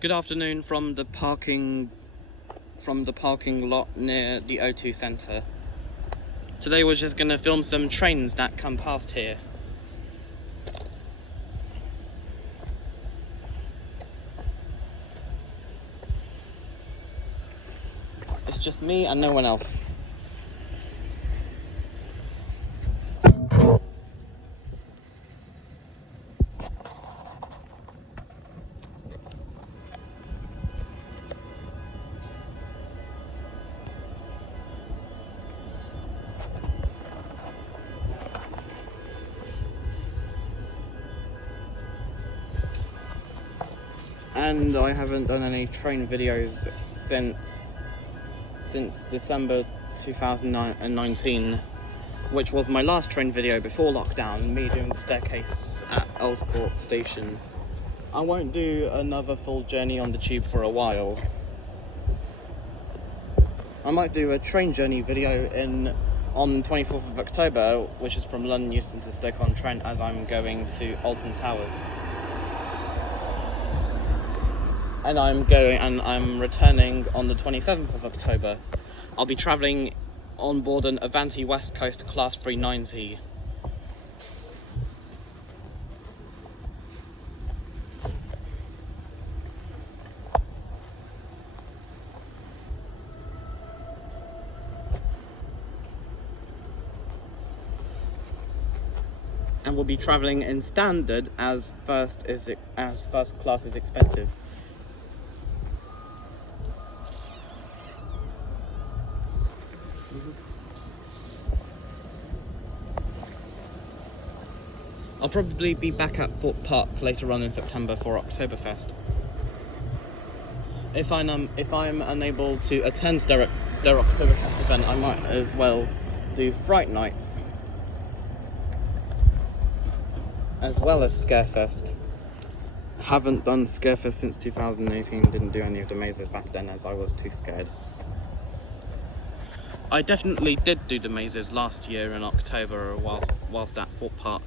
Good afternoon from the parking lot near the O2 Centre. Today we're just going to film some trains that come past here. It's just me and no one else. And I haven't done any train videos since December 2019, which was my last train video before lockdown, me doing the staircase at Elscourt station. I won't do another full journey on the tube for a while. I might do a train journey video on 24th of October, which is from London Euston to Stoke-on-Trent, as I'm going to Alton Towers. And I'm returning on the 27th of October. I'll be travelling on board an Avanti West Coast Class 390. And we'll be travelling in standard as first class is expensive. I'll probably be back at Fort Park later on in September for Oktoberfest. If I'm unable to attend their Oktoberfest event, I might as well do Fright Nights, as well as Scarefest. Haven't done Scarefest since 2018, didn't do any of the mazes back then as I was too scared. I definitely did do the mazes last year in October whilst at Fort Park.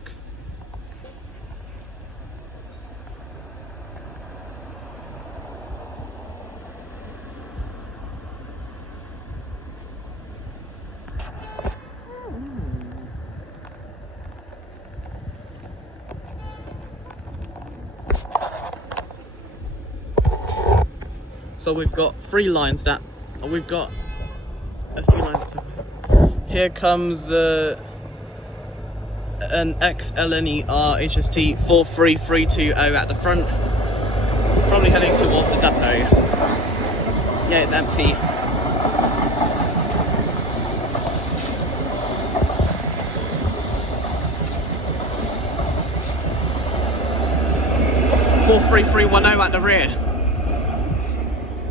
So we've got three lines we've got a few lines. Here comes an XLNER HST 43320 at the front, probably heading towards the depot. Yeah, it's empty. (43310) at the rear.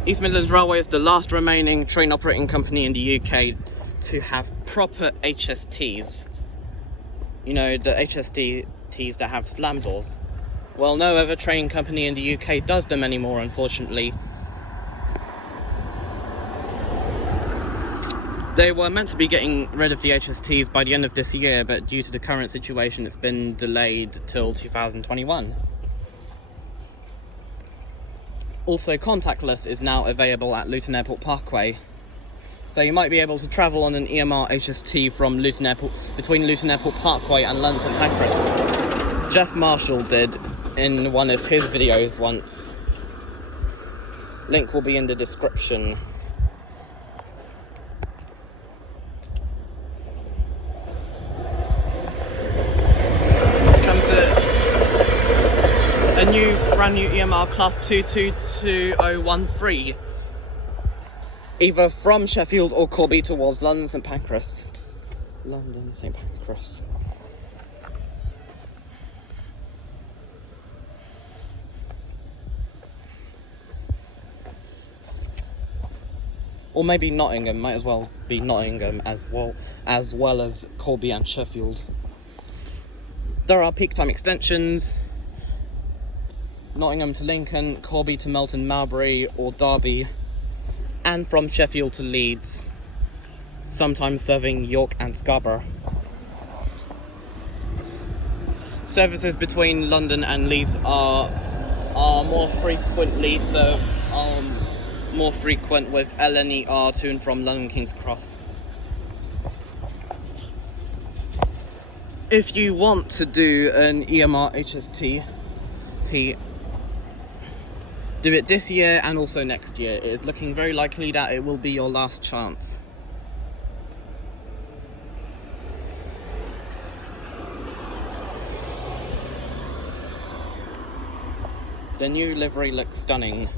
East Midlands Railway is the last remaining train operating company in the UK to have proper HSTs. You know, the HSTs that have slam doors. Well, no other train company in the UK does them anymore, unfortunately. They were meant to be getting rid of the HSTs by the end of this year, but due to the current situation, it's been delayed till 2021. Also, contactless is now available at Luton Airport Parkway. So you might be able to travel on an EMR HST from between Luton Airport Parkway and London St Pancras. Jeff Marshall did in one of his videos once. Link will be in the description. Brand new EMR class 222013, either from Sheffield or Corby towards London St Pancras. London St Pancras. Or maybe Nottingham, might as well be Nottingham as well as Corby and Sheffield. There are peak time extensions. Nottingham to Lincoln, Corby to Melton Mowbray or Derby, and from Sheffield to Leeds, sometimes serving York and Scarborough. Services between London and Leeds are are more frequently more frequent with LNER to and from London King's Cross. If you want to do an EMR HST, do it this year and also next year. It is looking very likely that it will be your last chance. The new livery looks stunning.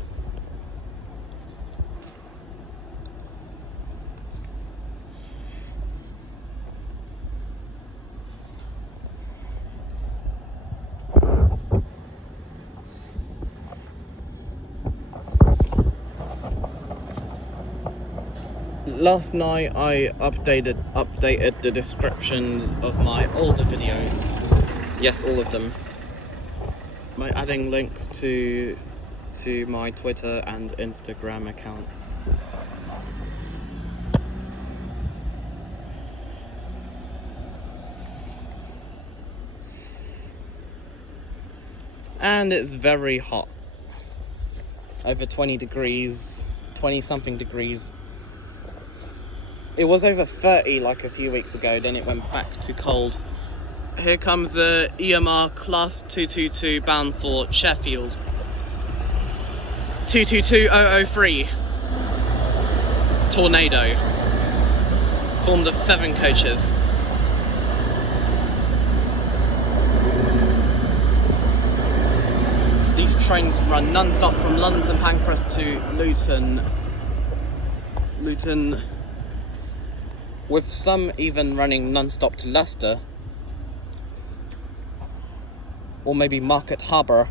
Last night I updated the descriptions of my older videos. Yes, all of them. By adding links to my Twitter and Instagram accounts. And it's very hot. Over 20 degrees, 20 something degrees. It was over 30 like a few weeks ago, then it went back to cold. Here comes the EMR Class 222 bound for Sheffield. 222003. Tornado. Formed of 7 coaches. These trains run non-stop from London St Pancras to Luton, with some even running non-stop to Leicester, or maybe Market Harbour.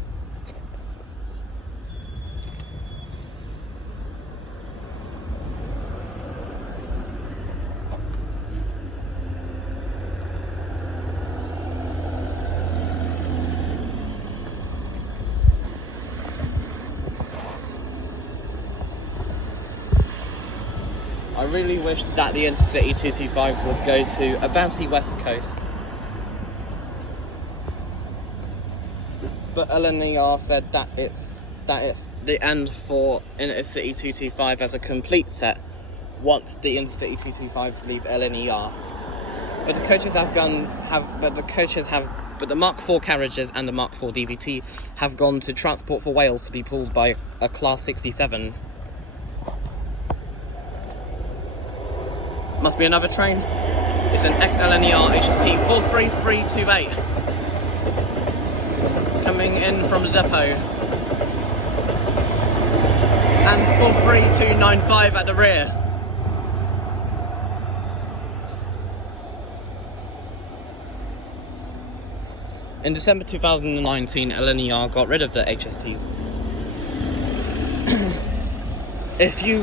I really wish that the Intercity 225s would go to about the west coast. But LNER said that it's the end for Intercity 225 as a complete set once the Intercity 225s leave LNER. But the Mark IV carriages and the Mark IV DVT have gone to Transport for Wales to be pulled by a Class 67. Must be another train. It's an ex-LNER HST 43328 coming in from the depot, and 43295 at the rear. In December 2019, LNER got rid of the HSTs. If you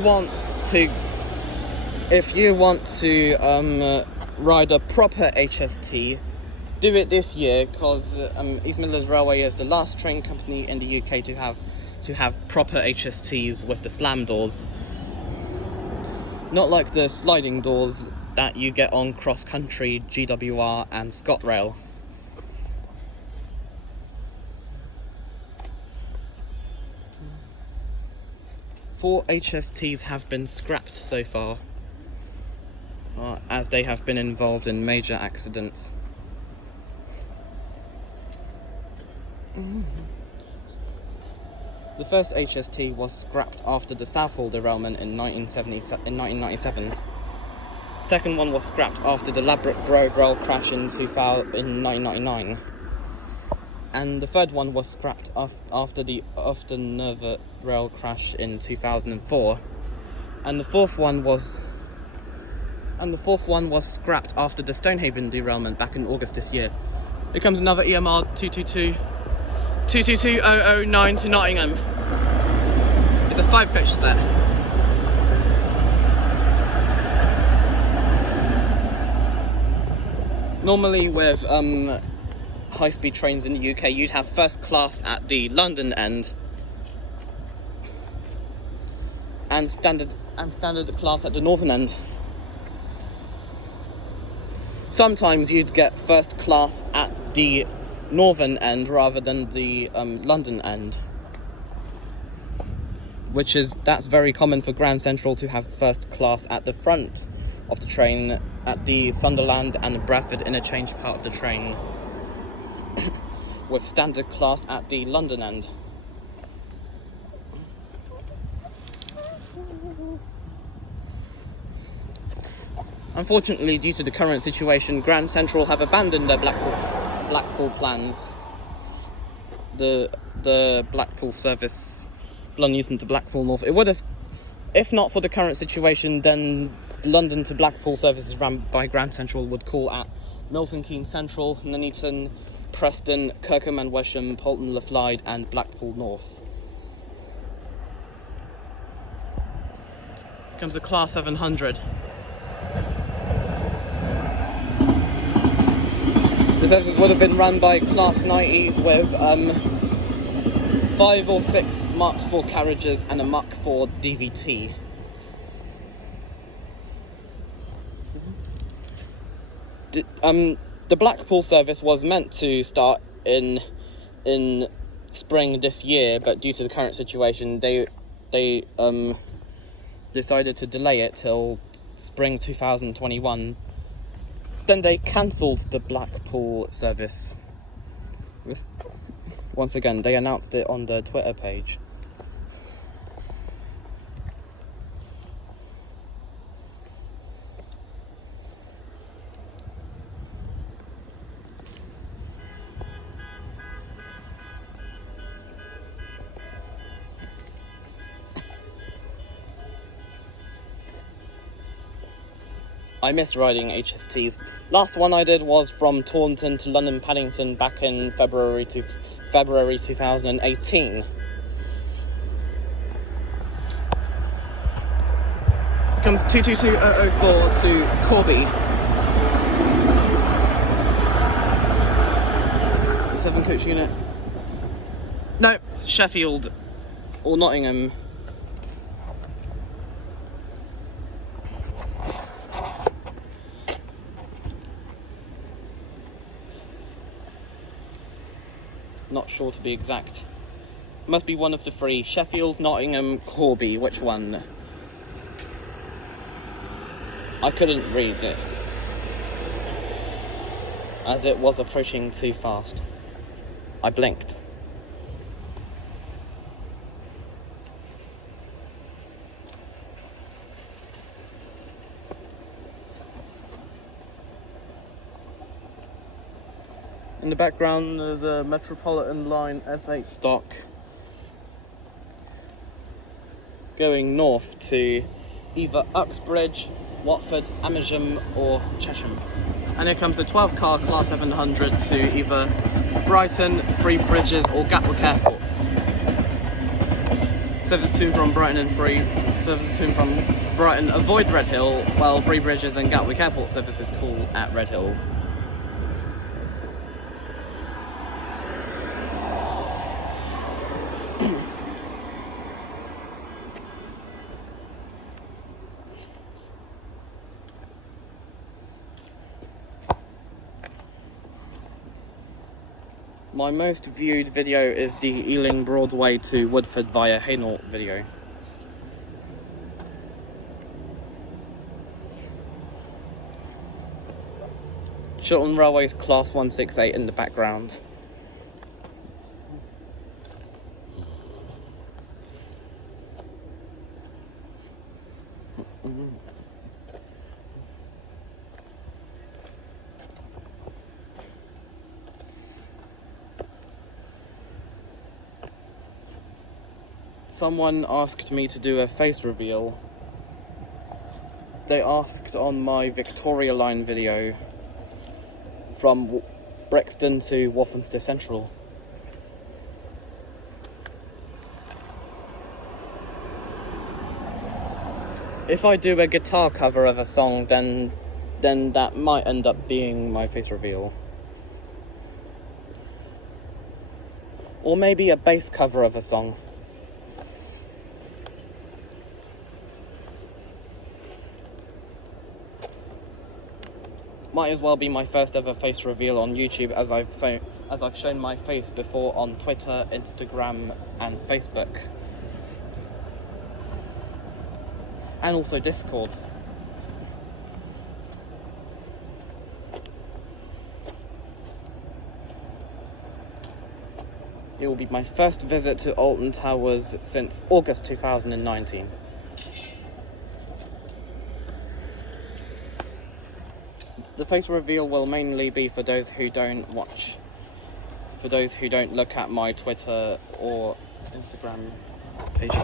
want to ride a proper HST, do it this year, because East Midlands Railway is the last train company in the UK to have proper HSTs with the slam doors, not like the sliding doors that you get on Cross Country, GWR and ScotRail. Four HSTs have been scrapped so far, as they have been involved in major accidents. The first HST was scrapped after the Southall derailment in 1997. Second one was scrapped after the Ladbroke Grove rail crash in 1999. And the third one was scrapped after the Upton Nerva rail crash in 2004. And the fourth one was scrapped after the Stonehaven derailment back in August this year. Here comes another EMR 222009 to Nottingham. It's a 5-coach set. Normally with high-speed trains in the UK, you'd have first class at the London end and standard class at the northern end. Sometimes you'd get first class at the northern end rather than the London end. That's very common for Grand Central to have first class at the front of the train at the Sunderland and Bradford interchange part of the train, with standard class at the London end. Unfortunately, due to the current situation, Grand Central have abandoned their Blackpool plans. The Blackpool service, London Euston to Blackpool North. It would have, if not for the current situation, then London to Blackpool services run by Grand Central would call at Milton Keynes Central, Nuneaton, Preston, Kirkham and Wesham, Polton, Laflide and Blackpool North. Here comes the Class 700. The services would have been run by Class 90s with 5 or 6 Mark IV carriages and a Mark IV DVT. The Blackpool service was meant to start in spring this year, but due to the current situation, they decided to delay it till spring 2021. Then they cancelled the Blackpool service. Once again, they announced it on their Twitter page. I miss riding HSTs. Last one I did was from Taunton to London Paddington back in February 2018. Comes 222004 to Corby. 7 coach unit. No, Sheffield or Nottingham. Not sure to be exact. Must be one of the 3. Sheffield, Nottingham, Corby. Which one? I couldn't read it, as it was approaching too fast. I blinked. In the background there's a Metropolitan Line S8 stock going north to either Uxbridge, Watford, Amersham or Chesham. And here comes the 12 car Class 700 to either Brighton, Three Bridges or Gatwick Airport. Services to and from Brighton and services to and from Brighton avoid Redhill, while Three Bridges and Gatwick Airport services call at Redhill. My most viewed video is the Ealing Broadway to Woodford via Hainault video. Chiltern Railway's Class 168 in the background. Someone asked me to do a face reveal. They asked on my Victoria Line video from Brixton to Walthamstow Central. If I do a guitar cover of a song, then that might end up being my face reveal. Or maybe a bass cover of a song. Might as well be my first ever face reveal on YouTube, as I've shown my face before on Twitter, Instagram and Facebook. and also Discord. It will be my first visit to Alton Towers since August 2019. The face reveal will mainly be for those who don't watch, for those who don't look at my Twitter or Instagram pages.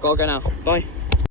Gotta go now. Bye.